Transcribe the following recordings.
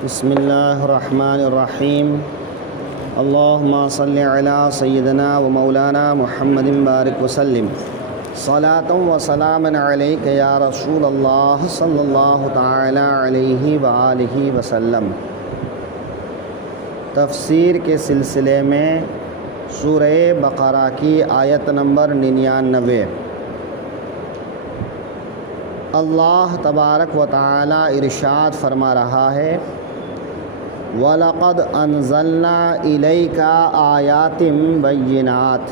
بسم اللہ الرحمن الرحیم اللہم صلی علی سیدنا و مولانا محمد بارک وسلم صلاۃ و سلام علیک یا رسول اللہ صلی اللہ تعالی علیہ وآلہ وسلم۔ تفسیر کے سلسلے میں سورہ بقرہ کی آیت نمبر 99۔ اللہ تبارک و تعالی ارشاد فرما رہا ہے، وَلَقَدْ أَنزَلْنَا إِلَيْكَ آيَاتٍ بَيِّنَاتٍ،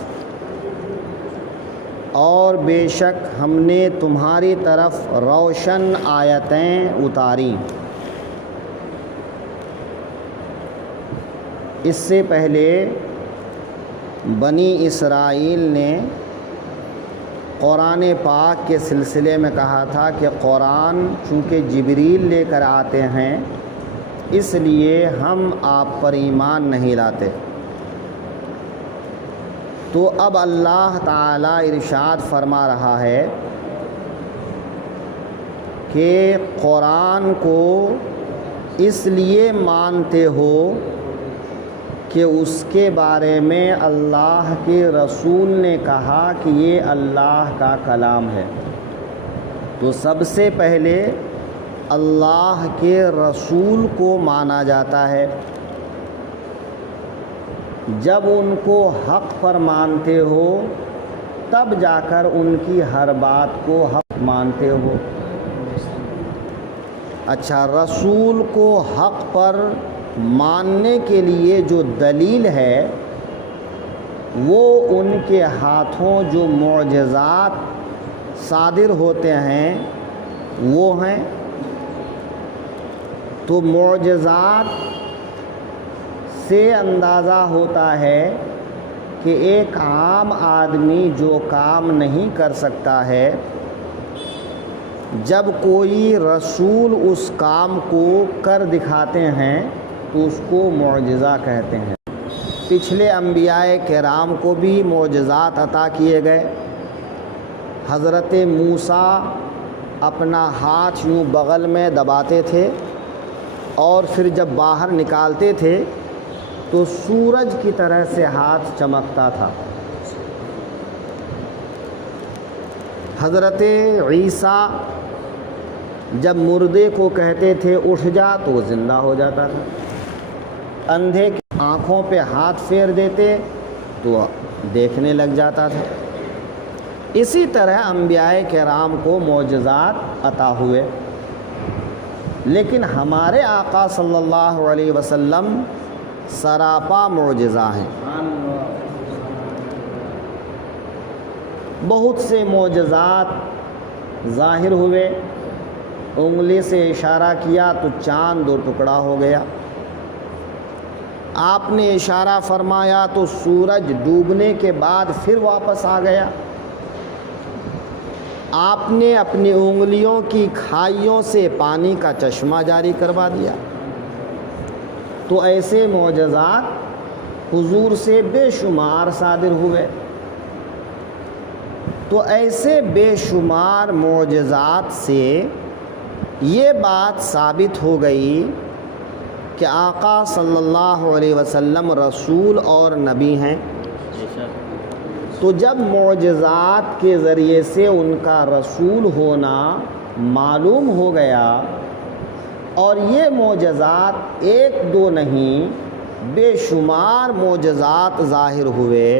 اور بے شک ہم نے تمہاری طرف روشن آیتیں اتاریں۔ اس سے پہلے بنی اسرائیل نے قرآن پاک کے سلسلے میں کہا تھا کہ قرآن چونکہ جبریل لے کر آتے ہیں اس لیے ہم آپ پر ایمان نہیں لاتے۔ تو اب اللہ تعالی ارشاد فرما رہا ہے کہ قرآن کو اس لیے مانتے ہو کہ اس کے بارے میں اللہ کے رسول نے کہا کہ یہ اللہ کا کلام ہے۔ تو سب سے پہلے اللہ کے رسول کو مانا جاتا ہے۔ جب ان کو حق پر مانتے ہو تب جا کر ان کی ہر بات کو حق مانتے ہو۔ اچھا، رسول کو حق پر ماننے کے لیے جو دلیل ہے وہ ان کے ہاتھوں جو معجزات صادر ہوتے ہیں وہ ہیں۔ تو معجزات سے اندازہ ہوتا ہے کہ ایک عام آدمی جو کام نہیں کر سکتا ہے، جب کوئی رسول اس کام کو کر دکھاتے ہیں تو اس کو معجزہ کہتے ہیں۔ پچھلے انبیاء کرام کو بھی معجزات عطا کیے گئے۔ حضرت موسیٰ اپنا ہاتھ یوں بغل میں دباتے تھے اور پھر جب باہر نکالتے تھے تو سورج کی طرح سے ہاتھ چمکتا تھا۔ حضرت عیسیٰ جب مردے کو کہتے تھے اٹھ جا تو وہ زندہ ہو جاتا تھا۔ اندھے کی آنکھوں پہ ہاتھ پھیر دیتے تو دیکھنے لگ جاتا تھا۔ اسی طرح انبیاء کرام کو معجزات عطا ہوئے، لیکن ہمارے آقا صلی اللہ علیہ وسلم سراپا معجزہ ہیں۔ بہت سے معجزات ظاہر ہوئے۔ انگلی سے اشارہ کیا تو چاند 2 ٹکڑا ہو گیا۔ آپ نے اشارہ فرمایا تو سورج ڈوبنے کے بعد پھر واپس آ گیا۔ آپ نے اپنی انگلیوں کی کھائیوں سے پانی کا چشمہ جاری کروا دیا۔ تو ایسے معجزات حضور سے بے شمار صادر ہوئے۔ تو ایسے بے شمار معجزات سے یہ بات ثابت ہو گئی کہ آقا صلی اللہ علیہ وسلم رسول اور نبی ہیں۔ تو جب معجزات کے ذریعے سے ان کا رسول ہونا معلوم ہو گیا اور یہ معجزات 1-2 نہیں بے شمار معجزات ظاہر ہوئے،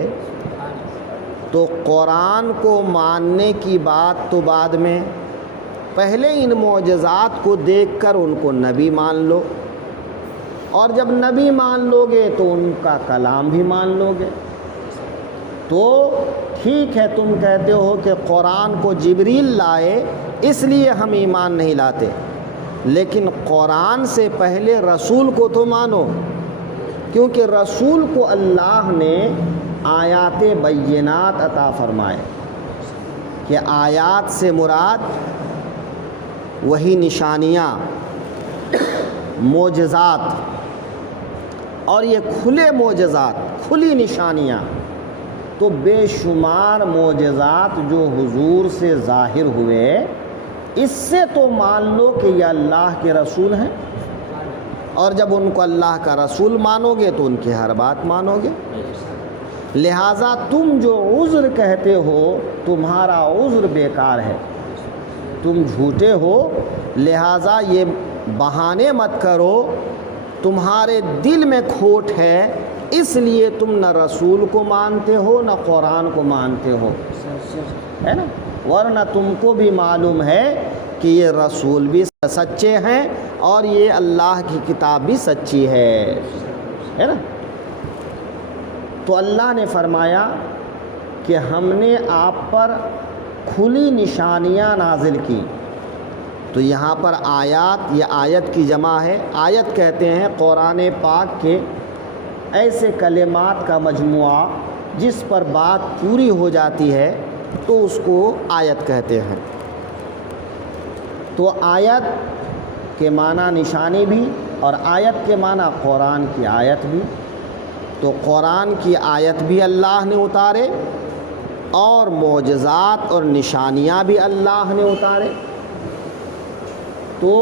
تو قرآن کو ماننے کی بات تو بعد میں، پہلے ان معجزات کو دیکھ کر ان کو نبی مان لو، اور جب نبی مان لو گے تو ان کا کلام بھی مان لو گے۔ تو ٹھیک ہے، تم کہتے ہو کہ قرآن کو جبریل لائے اس لیے ہم ایمان نہیں لاتے، لیکن قرآن سے پہلے رسول کو تو مانو، کیونکہ رسول کو اللہ نے آیات بینات عطا فرمائے۔ کہ آیات سے مراد وہی نشانیاں، معجزات، اور یہ کھلے معجزات، کھلی نشانیاں۔ تو بے شمار معجزات جو حضور سے ظاہر ہوئے، اس سے تو مان لو کہ یہ اللہ کے رسول ہیں۔ اور جب ان کو اللہ کا رسول مانو گے تو ان کی ہر بات مانو گے۔ لہٰذا تم جو عذر کہتے ہو تمہارا عذر بیکار ہے، تم جھوٹے ہو، لہٰذا یہ بہانے مت کرو، تمہارے دل میں کھوٹ ہے اس لیے تم نہ رسول کو مانتے ہو نہ قرآن کو مانتے ہو، ہے نا؟ ورنہ تم کو بھی معلوم ہے کہ یہ رسول بھی سچے ہیں اور یہ اللہ کی کتاب بھی سچی ہے نا؟ تو اللہ نے فرمایا کہ ہم نے آپ پر کھلی نشانیاں نازل کی۔ تو یہاں پر آیات، یہ آیت کی جمع ہے۔ آیت کہتے ہیں قرآن پاک کے ایسے کلمات کا مجموعہ جس پر بات پوری ہو جاتی ہے تو اس کو آیت کہتے ہیں۔ تو آیت کے معنی نشانی بھی، اور آیت کے معنی قرآن کی آیت بھی۔ تو قرآن کی آیت بھی اللہ نے اتارے اور معجزات اور نشانیاں بھی اللہ نے اتارے۔ تو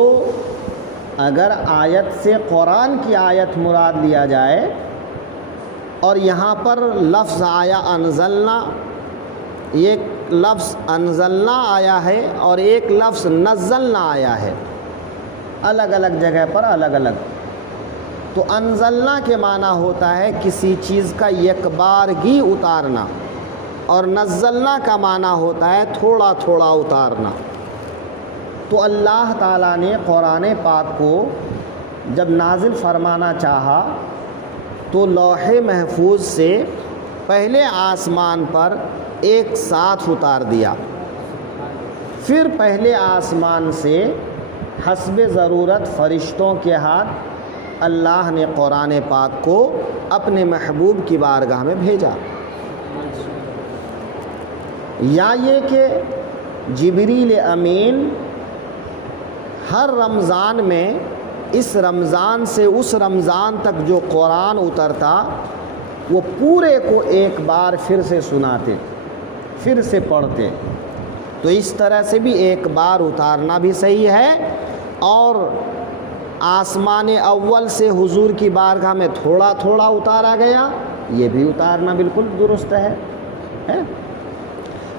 اگر آیت سے قرآن کی آیت مراد لیا جائے، اور یہاں پر لفظ آیا انزلنا، ایک لفظ انزلنا آیا ہے اور ایک لفظ نزلنا آیا ہے، الگ الگ جگہ پر الگ الگ۔ تو انزلنا کے معنی ہوتا ہے کسی چیز کا یک بارگی اتارنا، اور نزلنا کا معنی ہوتا ہے تھوڑا تھوڑا اتارنا۔ تو اللہ تعالیٰ نے قرآن پاک کو جب نازل فرمانا چاہا تو لوح محفوظ سے پہلے آسمان پر ایک ساتھ اتار دیا، پھر پہلے آسمان سے حسب ضرورت فرشتوں کے ہاتھ اللہ نے قرآن پاک کو اپنے محبوب کی بارگاہ میں بھیجا۔ یا یہ کہ جبریل امین ہر رمضان میں اس رمضان سے اس رمضان تک جو قرآن اترتا وہ پورے کو ایک بار پھر سے سناتے، پھر سے پڑھتے۔ تو اس طرح سے بھی ایک بار اتارنا بھی صحیح ہے، اور آسمان اول سے حضور کی بارگاہ میں تھوڑا تھوڑا اتارا گیا، یہ بھی اتارنا بالکل درست ہے۔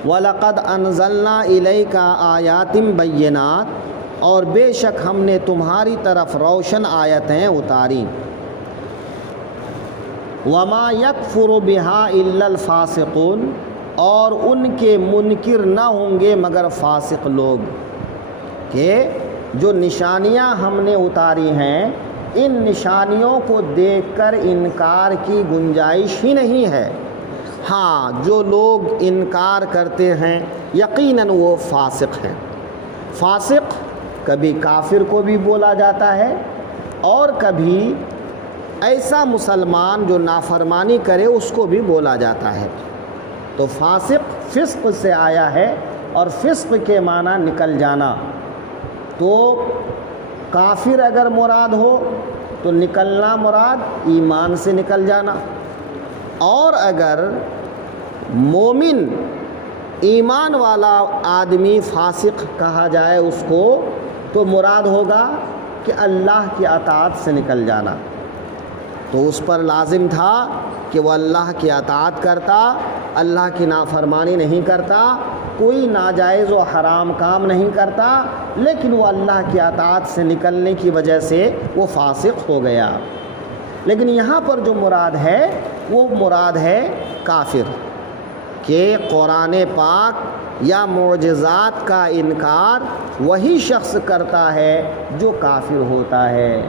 وَلَقَدْ أَنزَلْنَا إِلَيْكَ آيَاتٍ بَيِّنَاتٍ، اور بے شک ہم نے تمہاری طرف روشن آیتیں اتاری۔ وَمَا يَكْفُرُ بِهَا إِلَّا الْفَاسِقُونَ، اور ان کے منکر نہ ہوں گے مگر فاسق لوگ، کہ جو نشانیاں ہم نے اتاری ہیں ان نشانیوں کو دیکھ کر انکار کی گنجائش ہی نہیں ہے۔ ہاں، جو لوگ انکار کرتے ہیں یقیناً وہ فاسق ہیں۔ فاسق کبھی کافر کو بھی بولا جاتا ہے، اور کبھی ایسا مسلمان جو نافرمانی کرے اس کو بھی بولا جاتا ہے۔ تو فاسق فسق سے آیا ہے، اور فسق کے معنی نکل جانا۔ تو کافر اگر مراد ہو تو نکلنا مراد ایمان سے نکل جانا، اور اگر مومن ایمان والا آدمی فاسق کہا جائے اس کو تو مراد ہوگا کہ اللہ کی اطاعت سے نکل جانا۔ تو اس پر لازم تھا کہ وہ اللہ کی اطاعت کرتا، اللہ کی نافرمانی نہیں کرتا، کوئی ناجائز و حرام کام نہیں کرتا، لیکن وہ اللہ کی اطاعت سے نکلنے کی وجہ سے وہ فاسق ہو گیا۔ لیکن یہاں پر جو مراد ہے وہ مراد ہے کافر، کہ قرآن پاک یا معجزات کا انکار وہی شخص کرتا ہے جو کافر ہوتا ہے۔